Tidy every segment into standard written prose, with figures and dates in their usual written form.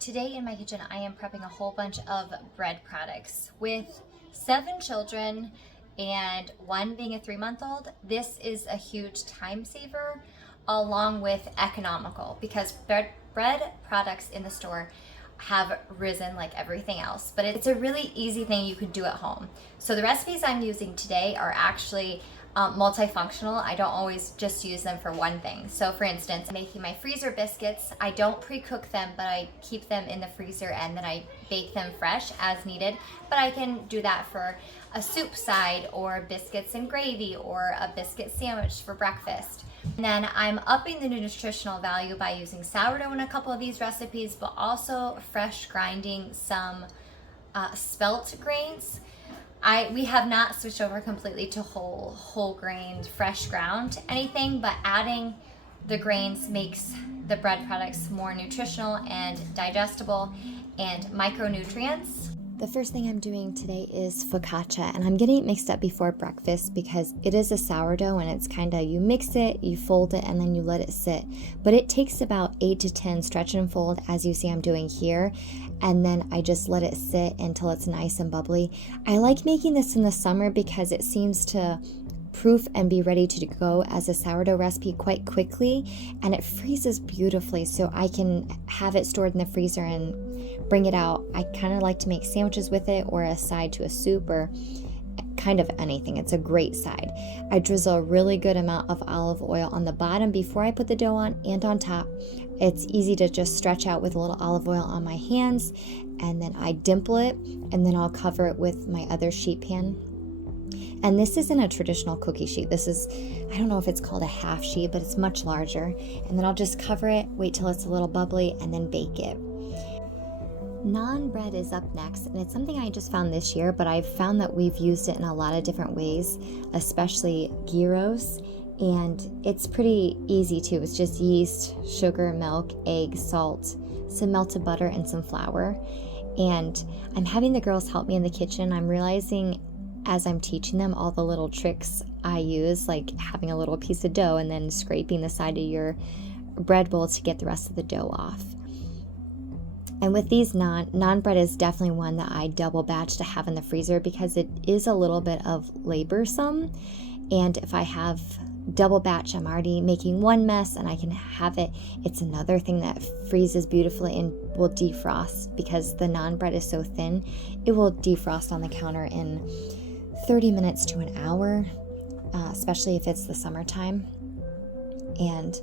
Today in my kitchen, I am prepping a whole bunch of bread products. With 7 children and one being a 3-month-old, this is a huge time saver along with economical because bread products in the store have risen like everything else, but it's a really easy thing you can do at home. So the recipes I'm using today are actually multifunctional. I don't always just use them for one thing. So for instance, making my freezer biscuits, I don't pre-cook them, but I keep them in the freezer and then I bake them fresh as needed. But I can do that for a soup side or biscuits and gravy or a biscuit sandwich for breakfast. And then I'm upping the nutritional value by using sourdough in a couple of these recipes, but also fresh grinding some spelt grains. We have not switched over completely to whole grained, fresh ground anything, but adding the grains makes the bread products more nutritional and digestible and micronutrients. The first thing I'm doing today is focaccia, and I'm getting it mixed up before breakfast because it is a sourdough and it's kind of, you mix it, you fold it, and then you let it sit. But it takes about 8 to 10 stretch and fold, as you see I'm doing here, and then I just let it sit until it's nice and bubbly. I like making this in the summer because it seems to proof and be ready to go as a sourdough recipe quite quickly, and it freezes beautifully, so I can have it stored in the freezer and bring it out. I kind of like to make sandwiches with it or a side to a soup or kind of anything. It's a great side. I drizzle a really good amount of olive oil on the bottom before I put the dough on and on top. It's easy to just stretch out with a little olive oil on my hands, and then I dimple it, and then I'll cover it with my other sheet pan. And this isn't a traditional cookie sheet. This is, I don't know if it's called a half sheet, but it's much larger. And then I'll just cover it, wait till it's a little bubbly, and then bake it. Naan bread is up next, and it's something I just found this year, but I've found that we've used it in a lot of different ways, especially gyros, and it's pretty easy too. It's just yeast, sugar, milk, egg, salt, some melted butter, and some flour. And I'm having the girls help me in the kitchen. I'm realizing as I'm teaching them all the little tricks I use, like having a little piece of dough and then scraping the side of your bread bowl to get the rest of the dough off. And with these naan bread is definitely one that I double batch to have in the freezer because it is a little bit of laborsome. And if I have double batch, I'm already making one mess and I can have it. It's another thing that freezes beautifully and will defrost because the naan bread is so thin. It will defrost on the counter in 30 minutes to an hour, especially if it's the summertime. And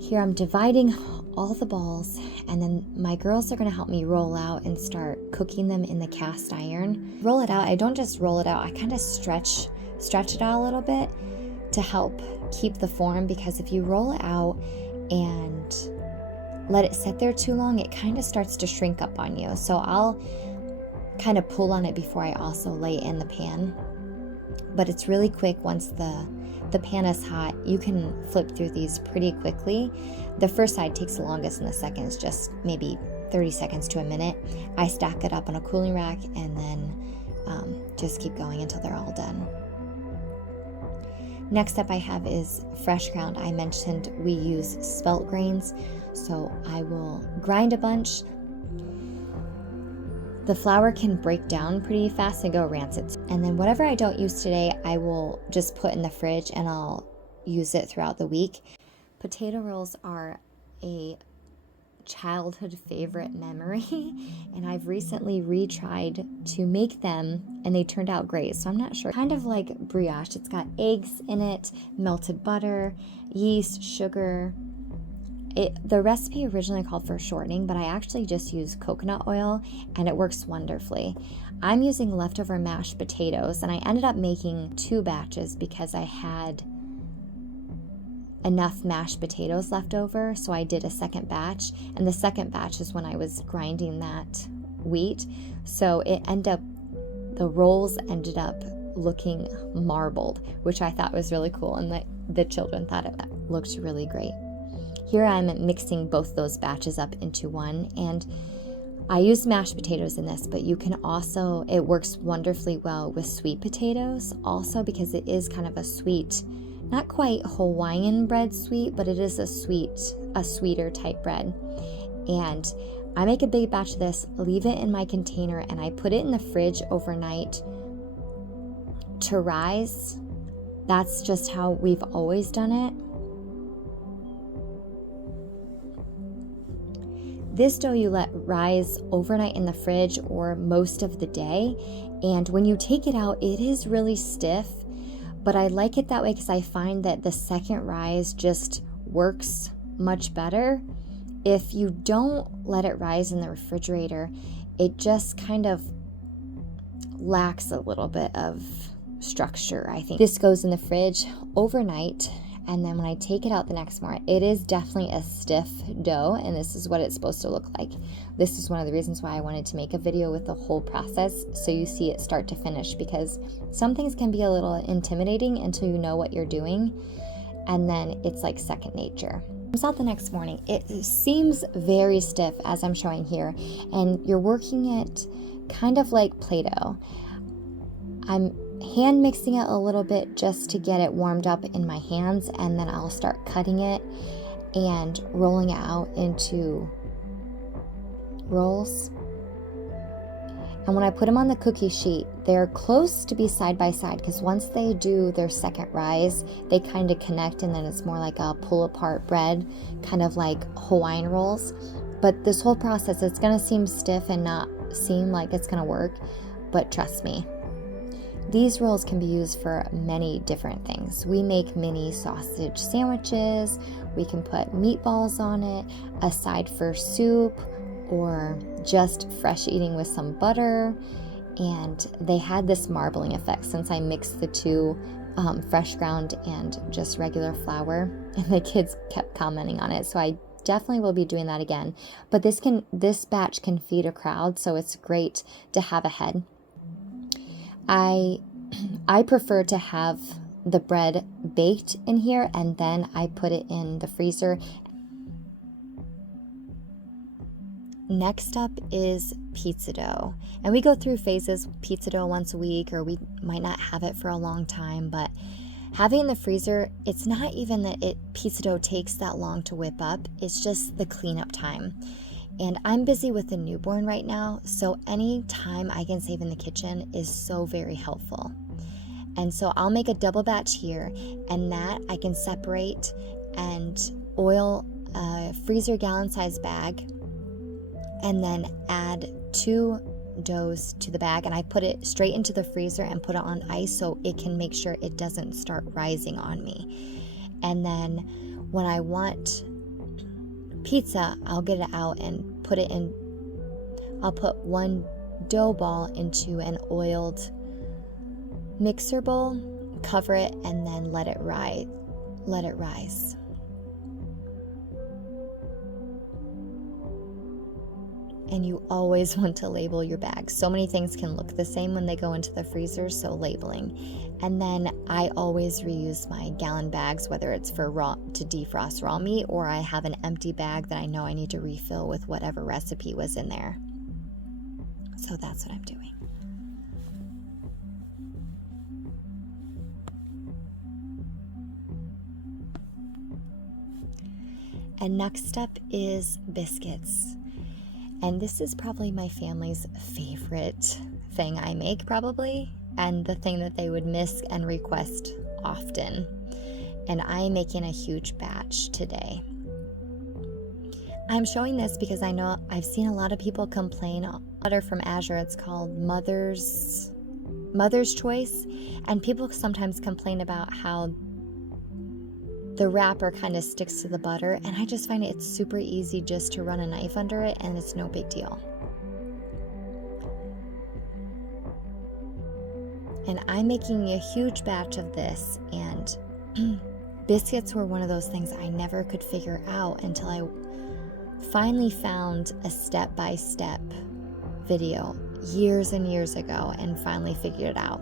here I'm dividing all the balls, and then my girls are going to help me roll out and start cooking them in the cast iron. Roll it out, I don't just roll it out, I kind of stretch it out a little bit to help keep the form, because if you roll it out and let it sit there too long, it kind of starts to shrink up on you. So I'll kind of pull on it before I also lay it in the pan. But it's really quick. Once the pan is hot, you can flip through these pretty quickly. The first side takes the longest, and the second is just maybe 30 seconds to a minute. I stack it up on a cooling rack and then just keep going until they're all done. Next up I have is fresh ground. I mentioned we use spelt grains, so I will grind a bunch. The flour can break down pretty fast and go rancid. And then whatever I don't use today, I will just put in the fridge and I'll use it throughout the week. Potato rolls are a childhood favorite memory, and I've recently retried to make them and they turned out great. So I'm not sure. Kind of like brioche. It's got eggs in it, melted butter, yeast, sugar. The recipe originally called for shortening, but I actually just use coconut oil and it works wonderfully. I'm using leftover mashed potatoes, and I ended up making 2 batches because I had enough mashed potatoes left over, so I did a second batch, and the second batch is when I was grinding that wheat. So the rolls ended up looking marbled, which I thought was really cool, and the children thought it looked really great. Here I'm mixing both those batches up into one, and I use mashed potatoes in this, but you can also, it works wonderfully well with sweet potatoes also, because it is kind of a sweet, not quite Hawaiian bread sweet, but it is a sweeter type bread. And I make a big batch of this, leave it in my container, and I put it in the fridge overnight to rise. That's just how we've always done it. This dough you let rise overnight in the fridge or most of the day, and when you take it out, it is really stiff, but I like it that way because I find that the second rise just works much better. If you don't let it rise in the refrigerator, it just kind of lacks a little bit of structure, I think. This goes in the fridge overnight, and then when I take it out the next morning, it is definitely a stiff dough, and this is what it's supposed to look like. This is one of the reasons why I wanted to make a video with the whole process, so you see it start to finish, because some things can be a little intimidating until you know what you're doing, and then it's like second nature. Comes out the next morning, it seems very stiff as I'm showing here, and you're working it kind of like Play-Doh. I'm hand mixing it a little bit just to get it warmed up in my hands, and then I'll start cutting it and rolling it out into rolls. And when I put them on the cookie sheet, they're close to be side by side, because once they do their second rise, they kind of connect, and then it's more like a pull apart bread, kind of like Hawaiian rolls. But this whole process, it's going to seem stiff and not seem like it's going to work, but trust me, these rolls can be used for many different things. We make mini sausage sandwiches, we can put meatballs on it, a side for soup, or just fresh eating with some butter. And they had this marbling effect since I mixed the two, fresh ground and just regular flour, and the kids kept commenting on it, so I definitely will be doing that again. But this batch can feed a crowd, so it's great to have ahead. I prefer to have the bread baked in here, and then I put it in the freezer. Next up is pizza dough, and we go through phases with pizza dough once a week, or we might not have it for a long time, but having it in the freezer, it's not even that pizza dough takes that long to whip up, it's just the cleanup time. And I'm busy with a newborn right now, so any time I can save in the kitchen is so very helpful. And so I'll make a double batch here, and that I can separate and oil a freezer gallon size bag, and then add 2 doughs to the bag, and I put it straight into the freezer and put it on ice so it can make sure it doesn't start rising on me. And then when I want pizza, I'll get it out and put it in. I'll put 1 dough ball into an oiled mixer bowl, cover it, and then let it rise. And you always want to label your bags. So many things can look the same when they go into the freezer, so labeling. And then I always reuse my gallon bags, whether it's for to defrost raw meat, or I have an empty bag that I know I need to refill with whatever recipe was in there. So that's what I'm doing. And next up is biscuits. And this is probably my family's favorite thing I make, probably, and the thing that they would miss and request often. And I'm making a huge batch today. I'm showing this because I know I've seen a lot of people complain. Butter from Azure, it's called Mother's Choice, and people sometimes complain about how the wrapper kind of sticks to the butter, and I just find it's super easy just to run a knife under it, and it's no big deal. And I'm making a huge batch of this, and biscuits were one of those things I never could figure out until I finally found a step-by-step video years and years ago and finally figured it out.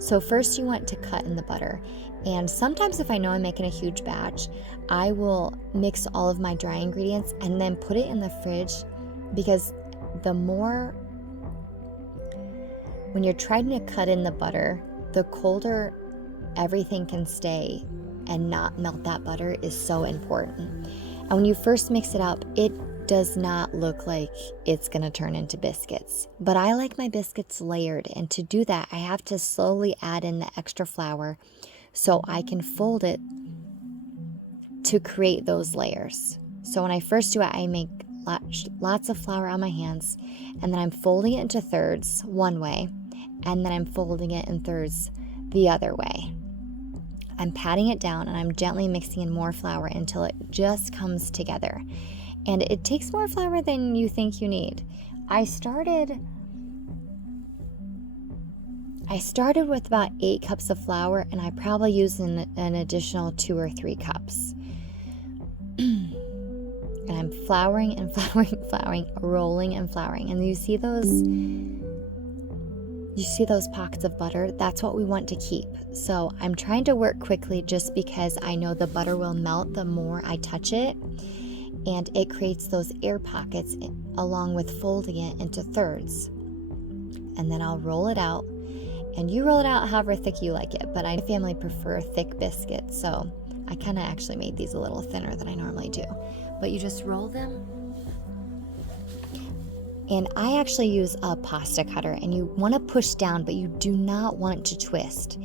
So first you want to cut in the butter, and sometimes if I know I'm making a huge batch, I will mix all of my dry ingredients and then put it in the fridge, because when you're trying to cut in the butter, the colder everything can stay and not melt that butter is so important. And when you first mix it up, it does not look like it's gonna turn into biscuits. But I like my biscuits layered, and to do that, I have to slowly add in the extra flour so I can fold it to create those layers. So when I first do it, I make lots of flour on my hands, and then I'm folding it into thirds one way, and then I'm folding it in thirds the other way. I'm patting it down, and I'm gently mixing in more flour until it just comes together. And it takes more flour than you think you need. I started with about 8 cups of flour, and I probably used an additional 2 or 3 cups. And I'm flouring and flouring, rolling and flouring. And you see those pockets of butter? That's what we want to keep. So I'm trying to work quickly just because I know the butter will melt the more I touch it. And it creates those air pockets along with folding it into thirds. And then I'll roll it out. And you roll it out however thick you like it. But my family prefer thick biscuits, so I kind of actually made these a little thinner than I normally do. But you just roll them. And I actually use a pasta cutter, and you want to push down, but you do not want to twist.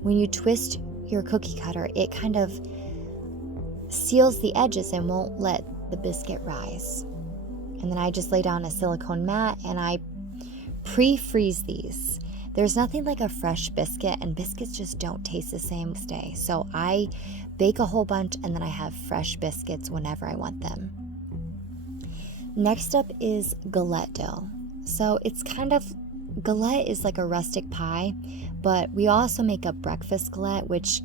When you twist your cookie cutter, it kind of seals the edges and won't let the biscuit rise. And then I just lay down a silicone mat, and I pre-freeze these. There's nothing like a fresh biscuit, and biscuits just don't taste the same next day. So I bake a whole bunch, and then I have fresh biscuits whenever I want them. Next up is galette dough. So galette is like a rustic pie, but we also make a breakfast galette, which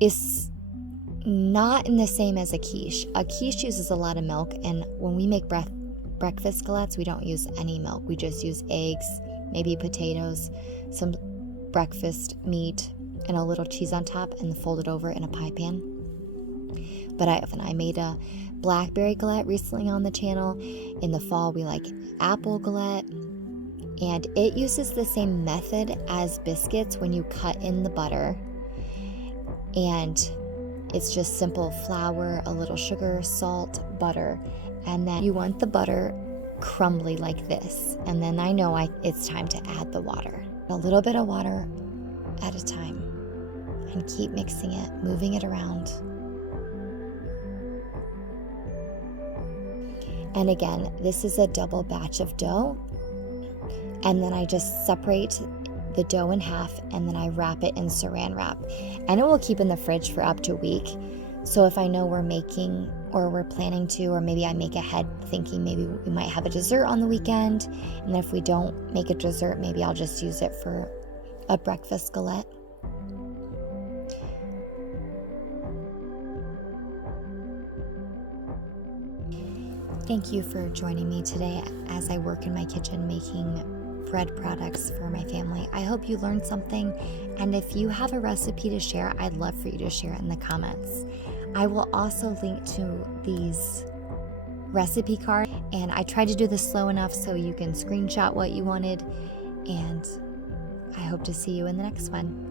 is not in the same as a quiche. A quiche uses a lot of milk, and when we make breakfast galettes, we don't use any milk. We just use eggs, maybe potatoes, some breakfast meat, and a little cheese on top, and fold it over in a pie pan. But I made a blackberry galette recently on the channel. In the fall, we like apple galette, and it uses the same method as biscuits when you cut in the butter. And it's just simple flour, a little sugar, salt, butter, and then you want the butter crumbly like this. And then I know it's time to add the water. A little bit of water at a time, and keep mixing it, moving it around. And again, this is a double batch of dough. And then I just separate the dough in half, and then I wrap it in saran wrap. And it will keep in the fridge for up to a week. So if I know we're making, or we're planning to, or maybe I make ahead thinking maybe we might have a dessert on the weekend, and if we don't make a dessert, maybe I'll just use it for a breakfast galette. Thank you for joining me today as I work in my kitchen making bread products for my family. I hope you learned something, and if you have a recipe to share, I'd love for you to share it in the comments. I will also link to these recipe cards, and I tried to do this slow enough so you can screenshot what you wanted, and I hope to see you in the next one.